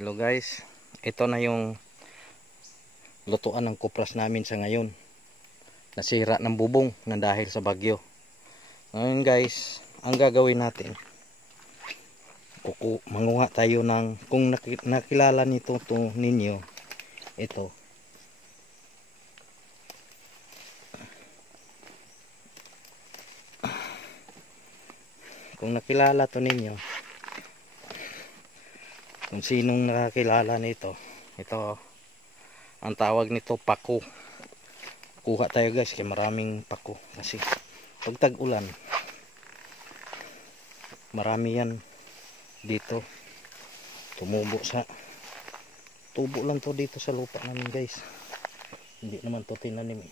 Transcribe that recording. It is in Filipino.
Hello guys, ito na yung lutuan ng kupras namin sa ngayon. Nasira ng bubong na dahil sa bagyo. Ngayon guys, ang gagawin natin, manguha tayo ng, kung nakilala ninyo, ito. Kung nakilala to ninyo, kung sinong nakakilala nito, ito ang tawag nito pako. Kuha tayo guys, kaya maraming pako kasi pag tag-ulan marami yan dito. Tumubo sa tubo lang to dito sa lupa namin guys, hindi naman to tinanim.